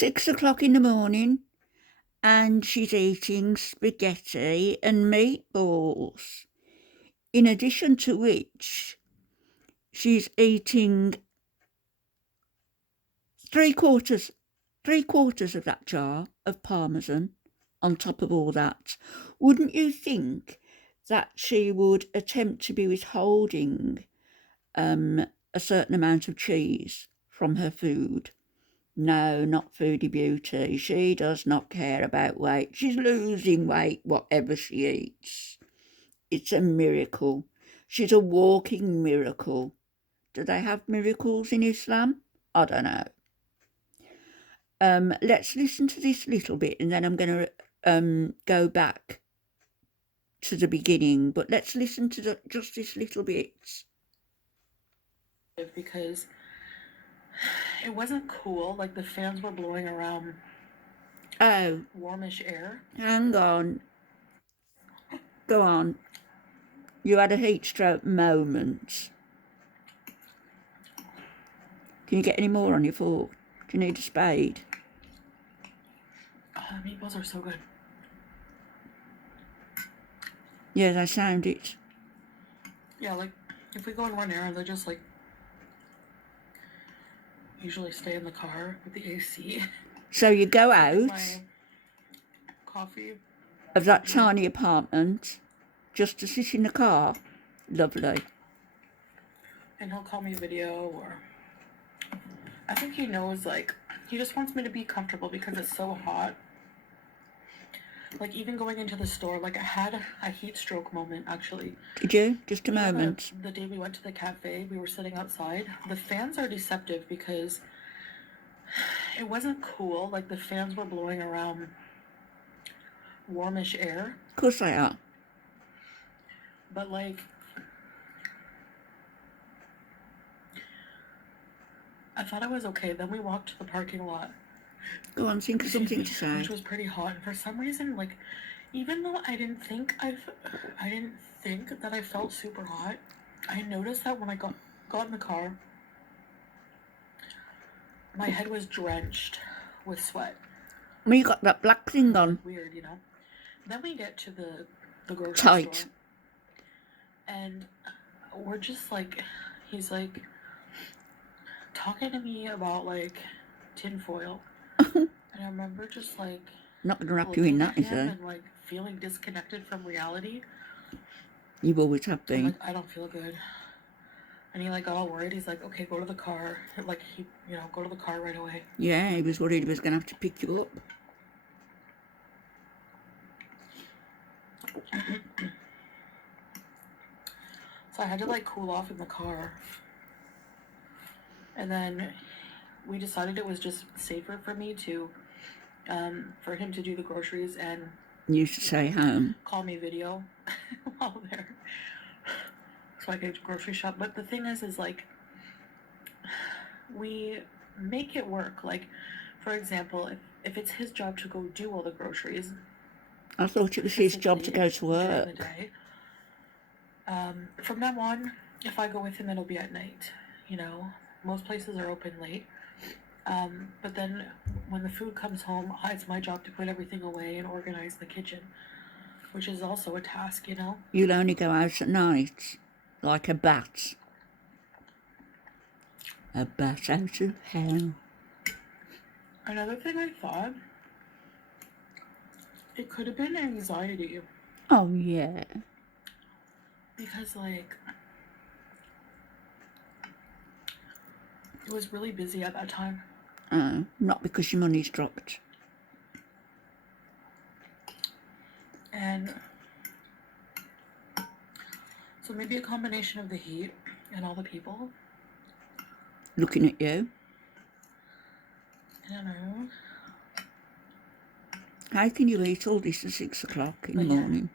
6 o'clock in the morning and she's eating spaghetti and meatballs. In addition to which, she's eating three quarters of that jar of Parmesan on top of all that. Wouldn't you think that she would attempt to be withholding a certain amount of cheese from her food? No, not Foodie Beauty. She does not care about weight. She's losing weight, whatever she eats. It's a miracle. She's a walking miracle. Do they have miracles in Islam? I don't know. Let's listen to this little bit and then I'm going to go back to the beginning. But let's listen to just this little bit. Because it wasn't cool. Like the fans were blowing around warmish air. Hang on. Go on. You had a heat stroke moment. Can you get any more on your fork? Do you need a spade? Meatballs are so good. Yeah, they sound it. Yeah, like if we go and run errands, I just like usually stay in the car with the AC. So you go out my coffee of that tiny apartment just to sit in the car. Lovely. And he'll call me video, or I think he knows, like, he just wants me to be comfortable because it's so hot. Like, even going into the store, like, I had a heat stroke moment, actually. Did you? Just a moment. The day we went to the cafe, we were sitting outside. The fans are deceptive because it wasn't cool. Like, the fans were blowing around warmish air. Of course they are. But, like, I thought I was okay. Then we walked to the parking lot. Go on, think of something to say. Which was pretty hot. And for some reason, like, even though I didn't think that I felt super hot, I noticed that when I got in the car, my head was drenched with sweat. Well, you got that black thing on. Weird, you know. Then we get to the grocery store, and we're just like, he's like talking to me about like tinfoil. And I remember just like not gonna wrap you in that, is it? And like feeling disconnected from reality. You've always have been. I'm like, I don't feel good. And he like got all worried. He's like, okay, go to the car. Like he, go to the car right away. Yeah, he was worried he was gonna have to pick you up. So I had to like cool off in the car. And then we decided it was just safer for me to, for him to do the groceries and you should stay home. Call me video while there, so I could grocery shop. But the thing is like, we make it work. Like, for example, if it's his job to go do all the groceries, I thought it was his job to go to work. During the day. From now on, if I go with him, it'll be at night. Most places are open late. But then when the food comes home, it's my job to put everything away and organize the kitchen, which is also a task, You'll only go out at night, like a bat. A bat out of hell. Another thing I thought, it could have been anxiety. Oh, yeah. Because, like, it was really busy at that time. Not because your money's dropped. And so maybe a combination of the heat and all the people. Looking at you. I don't know. How can you eat all this at 6 o'clock in the morning?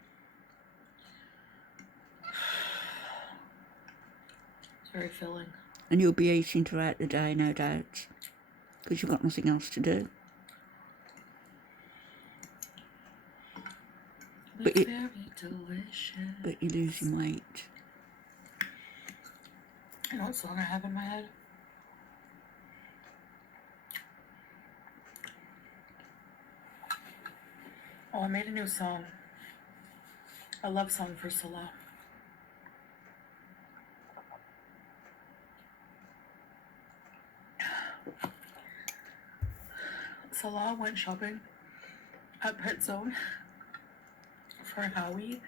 It's very filling. And you'll be eating throughout the day, no doubt, because you've got nothing else to do. But very delicious. But you're losing weight. You know what song I have in my head? Oh, I made a new song. A love song for Salah. Salah went shopping at Pet Zone for Howie.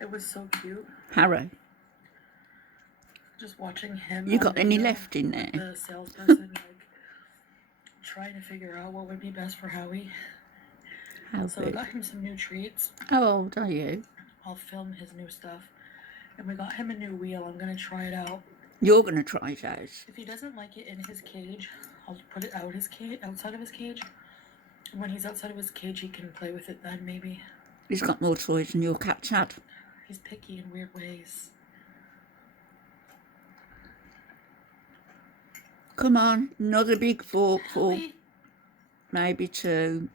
It was so cute. Harry, Just watching him. you got any left in there? The salesperson trying to figure out what would be best for Howie. So I got him some new treats. How old are you? I'll film his new stuff. And we got him a new wheel. I'm going to try it out. You're going to try it out? If he doesn't like it in his cage, I'll put it outside of his cage. And when he's outside of his cage, he can play with it then, maybe. He's got more toys than your cat's had. He's picky in weird ways. Come on, another big forkful. Maybe two.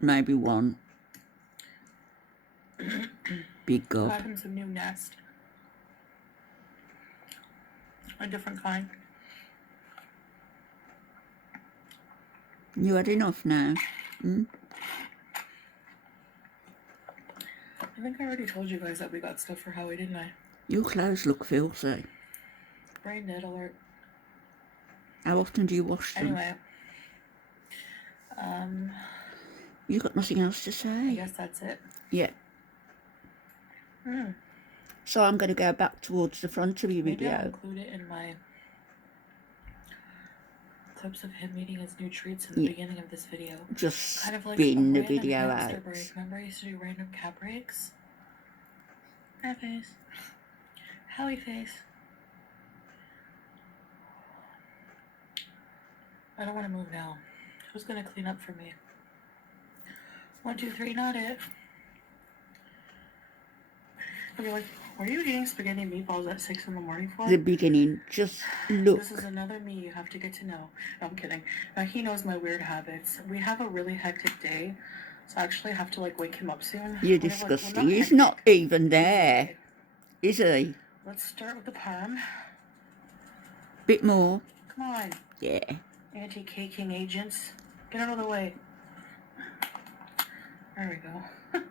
Maybe one. Big gob. Got him some new nest. A different kind. You had enough now? I think I already told you guys that we got stuff for Howie, didn't I? Your clothes look filthy. Brain dead alert. How often do you wash them? Anyway. You got nothing else to say? I guess that's it. Yeah. So I'm going to go back towards the front of your Maybe video. I'll include it in my clips of him eating his new treats in the beginning of this video. Just kind of like spin the video out. Break. Remember I used to do random cat breaks? Cat face. Howie face. I don't want to move now. Who's going to clean up for me? 1, 2, 3, not it. I'll be like, were you eating spaghetti and meatballs at 6 in the morning for? The beginning, just look. This is another me you have to get to know. No, I'm kidding. Now, he knows my weird habits. We have a really hectic day, so I actually have to, wake him up soon. You're disgusting. He's not even there, is he? Let's start with the parm. Bit more. Come on. Yeah. Anti-caking agents. Get out of the way. There we go.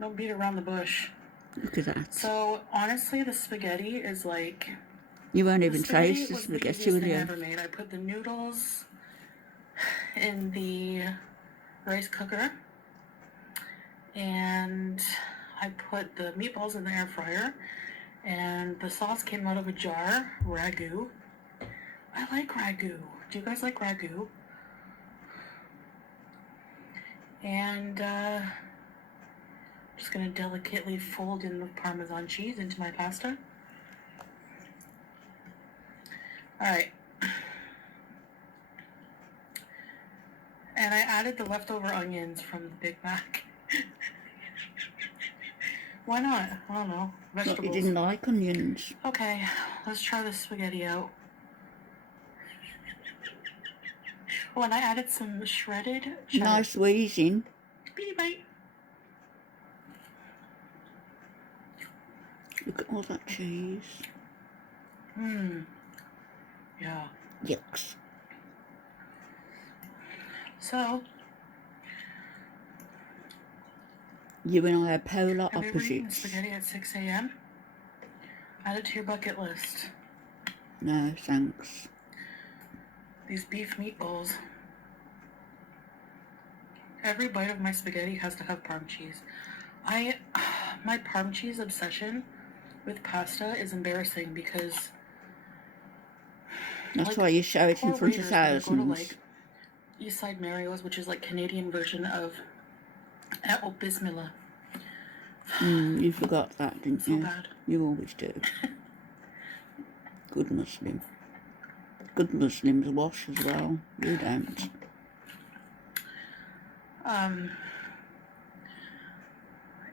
Don't beat around the bush. Look at that. So, honestly, the spaghetti is You won't even taste the spaghetti, will you? I ever made. I put the noodles in the rice cooker. And I put the meatballs in the air fryer. And the sauce came out of a jar. Ragu. I like ragu. Do you guys like ragu? And, just going to delicately fold in the Parmesan cheese into my pasta. Alright. And I added the leftover onions from the Big Mac. Why not? I don't know. Vegetables. You didn't like onions. Okay, let's try the spaghetti out. Oh, and I added some shredded cheddar. Nice wheezing. Beady bite. Look at all that cheese. Yeah. Yucks. So, you and I are polar have you ever eaten opposites. spaghetti at 6 a.m.? Add it to your bucket list. No, thanks. These beef meatballs. Every bite of my spaghetti has to have parm cheese. My parm cheese obsession with pasta is embarrassing because That's why you show it in front of thousands. Go to Eastside Mario's, which is Canadian version of apple bismillah. You forgot that, didn't you? So bad. You always do. Good Muslim. Good Muslims wash as well. You don't.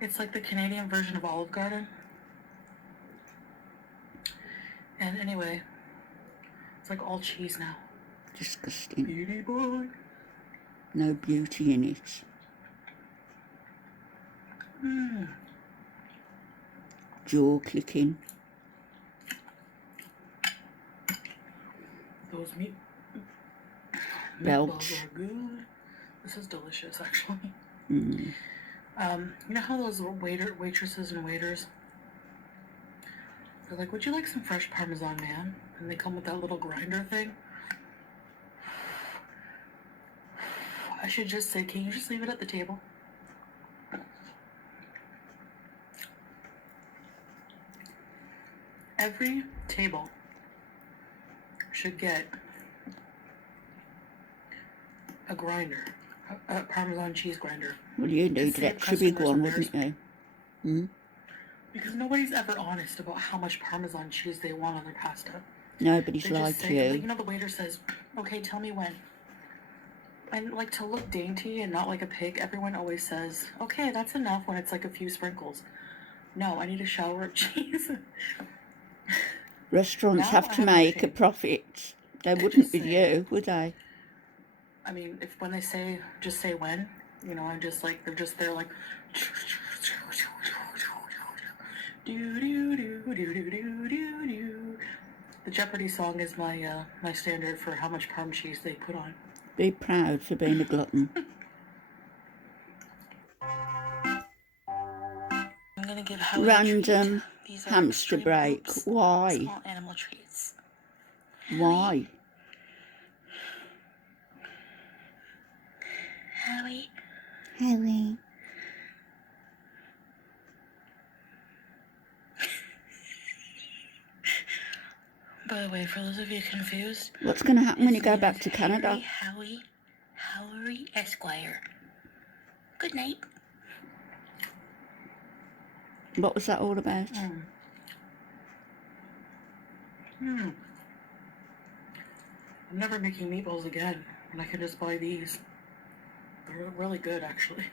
It's like the Canadian version of Olive Garden. And anyway, it's all cheese now. Disgusting. Beauty boy. No beauty in it. Jaw clicking. Those meatballs Belch. are good. This is delicious, actually. Mm. You know how those waitresses and waiters, they're like, would you like some fresh Parmesan, man? And they come with that little grinder thing. I should just say, can you just leave it at the table? Every table should get a grinder, a Parmesan cheese grinder. Well, you need an extra big one, wouldn't you? Hmm? Because nobody's ever honest about how much Parmesan cheese they want on their pasta. Nobody's They just like say, you. you know, the waiter says, okay, tell me when. And like to look dainty and not like a pig, everyone always says, okay, that's enough when it's like a few sprinkles. No, I need a shower of cheese. Restaurants Now have I to have no make a shame. profit. They wouldn't Just with say. you, would they? I mean, if when they say, just say when, you know, I'm just like, they're just there like, do do do do do do do do. The Jeopardy song is my my standard for how much Parm cheese they put on. Be proud for being a glutton. I'm gonna give Howie Random These are hamster extreme break. oops, Why? small animal treats. Why? Howie. Howie. By the way, for those of you confused, What's going to happen when you his go name back is to Canada? Harry Howie Esquire. Good night. What was that all about? I'm never making meatballs again, and I can just buy these. They're really good, actually.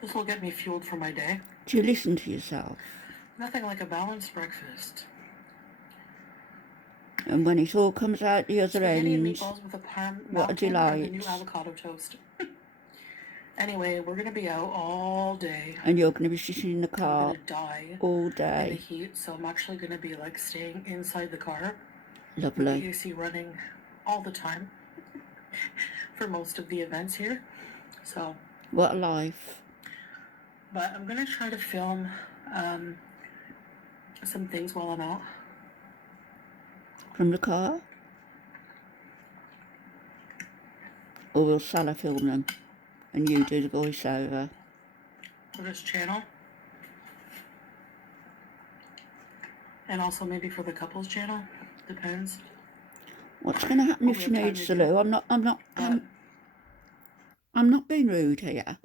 This will get me fueled for my day. Do you listen to yourself? Nothing like a balanced breakfast. And when it all comes out the other Spaghetti and end, meatballs with a parm what a napkin or the new delight. avocado toast. Anyway, we're gonna be out all day. And you're going to be sitting in the I'm car gonna die all in the day. heat, so I'm actually gonna be like staying inside the car with the Lovely. AC running all the time for most of the events here. So, What a life. but I'm gonna try to film some things while I'm out. From the car? Or will Salah film them and you do the voiceover? For this channel. And also maybe for the couples channel. Depends. What's going to happen if she needs the loo? I'm not being rude here,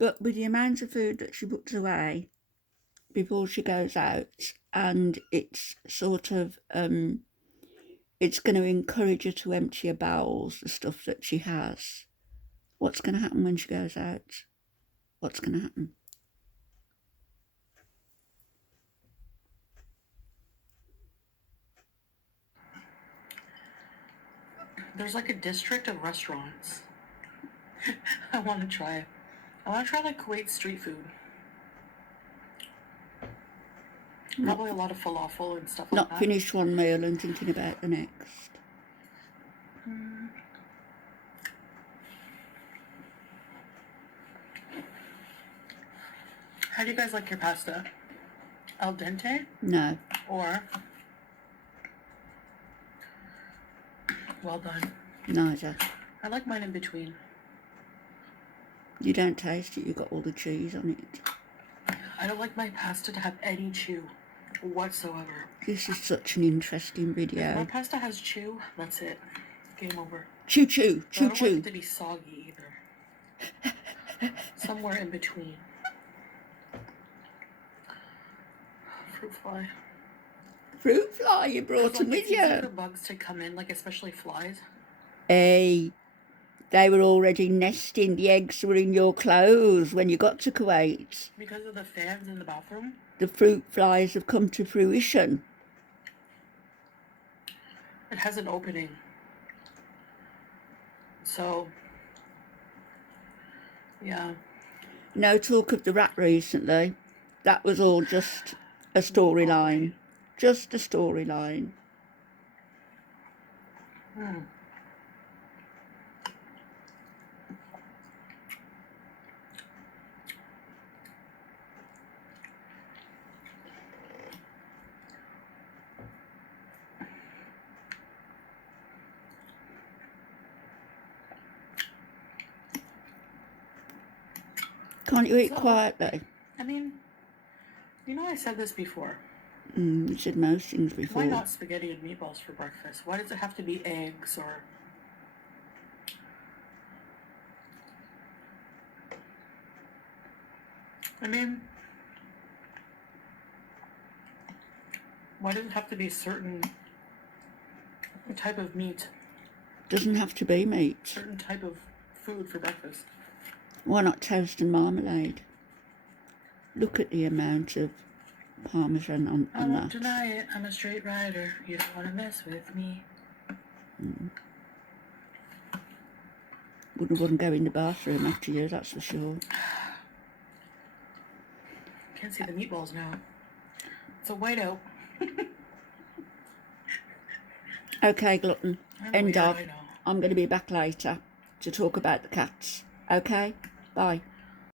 but with the amount of food that she puts away before she goes out, and it's sort of it's going to encourage her to empty her bowels, the stuff that she has. What's going to happen when she goes out? What's going to happen? There's like a district of restaurants. I want to try. I want to try like Kuwait street food. Probably a lot of falafel and stuff like that. Not finish one meal and thinking about the next. How do you guys like your pasta? Al dente? No. Or well done? Neither. I like mine in between. You don't taste it, you've got all the cheese on it. I don't like my pasta to have any chew whatsoever. This is such an interesting If video. my pasta has chew, that's it. Game over. Chew, chew, But I chew, don't like chew. it to be soggy either. Somewhere in between. Fruit fly. Fruit fly, you brought them with It's easy for you. bugs to come in, like especially flies. Hey, they were already nesting. The eggs were in your clothes when you got to Kuwait. Because of the fans in the bathroom. The fruit flies have come to fruition. It has an opening. So, yeah. No talk of the rat recently. That was all just a storyline. Just a storyline. Can't you eat quietly? I mean, you know I said this before. You said most things before. Why not spaghetti and meatballs for breakfast? Why does it have to be eggs or... I mean, why does it have to be a certain type of meat? Doesn't have to be meat. Certain type of food for breakfast. Why not toast and marmalade? Look at the amount of parmesan on I won't that. deny it. I'm a straight rider. You don't want to mess with me. Wouldn't go in the bathroom after you, that's for sure. Can't see the meatballs now. It's a whiteout. Okay, Glutton. End weird, of. I know. I'm going to be back later to talk about the cats. Okay? Bye.